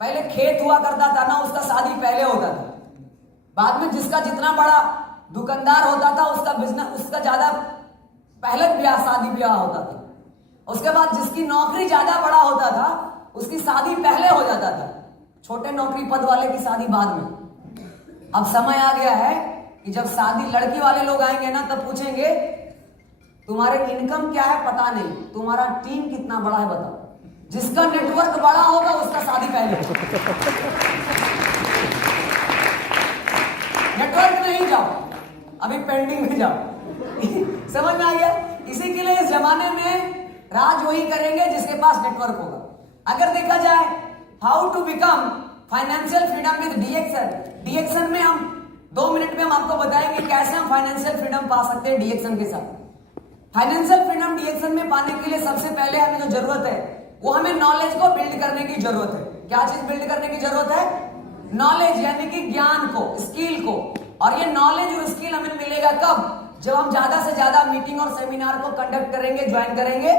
पहले खेत हुआ करता था ना, उसका शादी पहले होता था। बाद में जिसका जितना बड़ा दुकानदार होता था उसका बिजनेस, उसका ज्यादा पहले शादी ब्याह होता था। उसके बाद जिसकी नौकरी ज्यादा बड़ा होता था उसकी शादी पहले हो जाता था। छोटे नौकरी पद वाले की शादी बाद में। अब समय आ गया है कि जब शादी लड़की वाले लोग आएंगे ना, तब पूछेंगे तुम्हारे इनकम क्या है, पता नहीं, तुम्हारा टीम कितना बड़ा है बताओ। जिसका नेटवर्क बड़ा होगा उसका शादी पहले होगा। नेटवर्क नहीं जाओ, अभी पेंडिंग में जाओ। समझ में आ गया? इसी के लिए इस जमाने में राज वही करेंगे जिसके पास नेटवर्क होगा। अगर देखा जाए how to become financial freedom with DXN, DXN में हम 2 मिनट में हम आपको बताएंगे कैसे हम फाइनेंशियल फ्रीडम पा सकते हैं डीएक्सन के साथ। फाइनेंशियल फ्रीडम डीएक्सन में पाने के लिए सबसे पहले हमें जो जरूरत है वो हमें नॉलेज को बिल्ड करने की जरूरत है। क्या चीज बिल्ड करने की जरूरत है? नॉलेज, यानी कि ज्ञान को, स्किल को। और ये नॉलेज और स्किल हमें मिलेगा कब? जब हम ज्यादा से ज्यादा मीटिंग और सेमिनार को कंडक्ट करेंगे, ज्वाइन करेंगे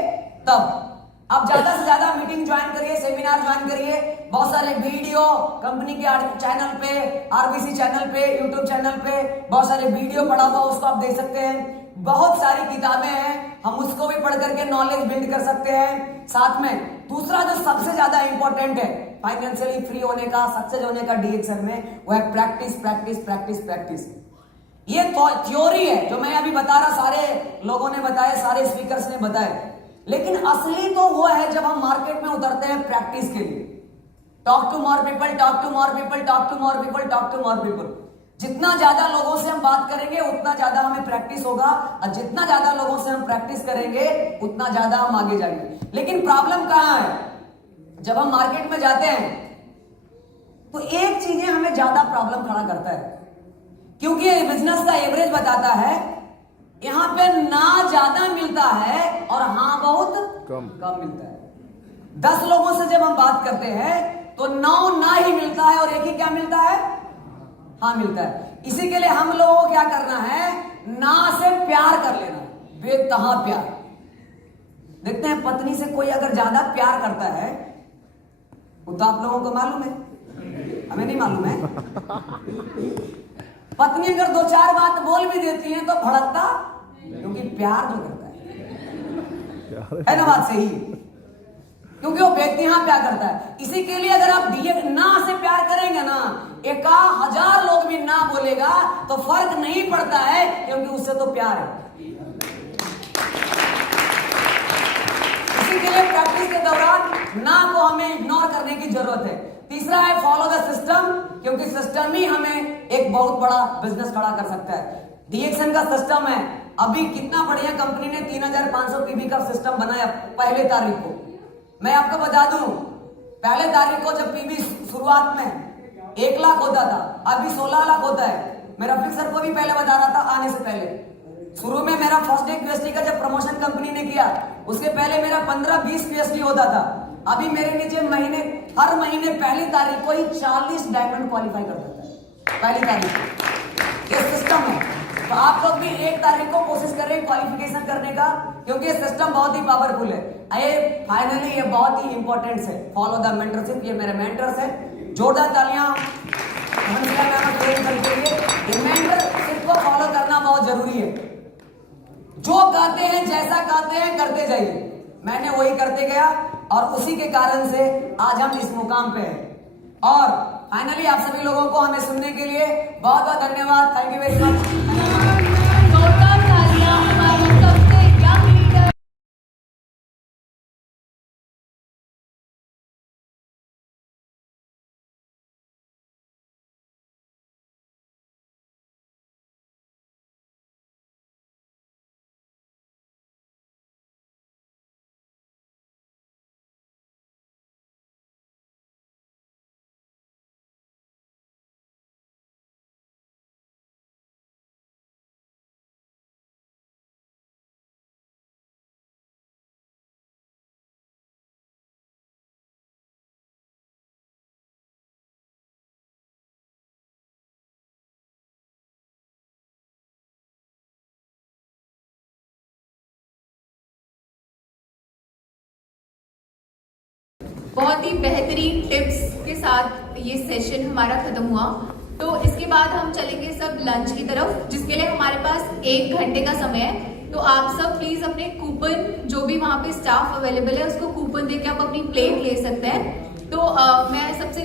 तब। आप ज्यादा से ज्यादा मीटिंग ज्वाइन करिए, सेमिनार ज्वाइन करिए, बहुत सारे वीडियो कंपनी के चैनल पे, आरबीसी चैनल पे, यूट्यूब चैनल पे बहुत सारे वीडियो पड़ा हुआ, उसको आप देख सकते हैं। बहुत सारी किताबें हैं, हम उसको भी पढ़ करके नॉलेज बिल्ड कर सकते हैं। साथ में दूसरा जो सबसे ज्यादा इंपॉर्टेंट है फाइनेंशियली फ्री होने का, सक्सेस होने का डीएक्सन में, वो है प्रैक्टिस, प्रैक्टिस, प्रैक्टिस, प्रैक्टिस। ये थ्योरी है जो मैं अभी बता रहा, सारे लोगों ने बताया, सारे स्पीकर्स ने बताया। लेकिन असली तो वो है जब हम मार्केट में उतरते हैं प्रैक्टिस के लिए। Talk to more people, talk to more people, talk to more people, talk to more people. जितना ज्यादा लोगों से हम बात करेंगे उतना ज्यादा हमें प्रैक्टिस होगा, और जितना ज्यादा लोगों से हम प्रैक्टिस करेंगे उतना ज्यादा हम आगे जाएंगे। लेकिन प्रॉब्लम कहां है? जब हम मार्केट में जाते हैं तो एक चीजें हमें ज्यादा प्रॉब्लम खड़ा करता है, क्योंकि बिजनेस का एवरेज बताता है यहां पे ना ज्यादा मिलता है और हाँ बहुत कम मिलता है। 10 लोगों से जब हम बात करते हैं तो 9 ना ही मिलता है और एक ही क्या मिलता है? हाँ मिलता है। इसी के लिए हम लोगों को क्या करना है? ना से प्यार कर लेना, बेतहा प्यार। देखते हैं पत्नी से कोई अगर ज्यादा प्यार करता है, वो तो आप लोगों को मालूम है, हमें नहीं मालूम है। पत्नी अगर 2-4 बात बोल भी देती है तो भड़कता, क्योंकि प्यार जो करता है ना, बात सही, क्योंकि वो बेतहा प्यार करता है। इसी के लिए अगर आप दिए ना से प्यार करेंगे ना, 1000 लोग भी ना बोलेगा तो फर्क नहीं पड़ता है, क्योंकि उससे तो प्यार है। इसी के लिए प्रैक्टिस के दौरान ना को हमें इग्नोर करने की जरूरत है। तीसरा है फॉलो द सिस्टम, क्योंकि सिस्टम ही हमें एक बहुत बड़ा बिजनेस खड़ा कर सकता है। डीएक्सन का सिस्टम है, अभी कितना बढ़िया कंपनी ने 3500 पीवी का सिस्टम बनाया पहले तारीख को। मैं आपको बता दूं, पहले तारीख को जब पीवी शुरुआत में 1 लाख होता था, अभी 16 लाख होता है। मैं रफीक सर को भी पहले बता रहा था आने से पहले। शुरू में मेरा फर्स्ट डे क्यूएसटी का जब प्रमोशन कंपनी ने किया, उसके पहले मेरा 15-20 क्यूएसटी होता था। अभी मेरे नीचे हर महीने पहली तारीख को ही 40 डायमंड क्वालिफाई करता था, पहली तारीख को। ये सिस्टम है, तो आप लोग भी 1 तारीख को कोशिश कर रहे हैं क्वालिफिकेशन करने का, क्योंकि ये सिस्टम बहुत ही पावरफुल है। फाइनली ये बहुत ही इंपॉर्टेंट है, फॉलो द मेंटरशिप। ये मेरे मेंटर्स है, जोरदार तालियां मेंटरशिप को फॉलो करना बहुत जरूरी है। जो कहते हैं, जैसा कहते हैं करते जाइए। मैंने वही करते गया और उसी के कारण से आज हम इस मुकाम पे हैं। और फाइनली आप सभी लोगों को हमें सुनने के लिए बहुत बहुत धन्यवाद। Thank you very much. बहुत ही बेहतरीन टिप्स के साथ ये सेशन हमारा खत्म हुआ। तो इसके बाद हम चलेंगे सब लंच की तरफ, जिसके लिए हमारे पास 1 घंटे का समय है। तो आप सब प्लीज अपने कूपन, जो भी वहाँ पे स्टाफ अवेलेबल है, उसको कूपन देके आप अपनी प्लेट ले सकते हैं। तो मैं सबसे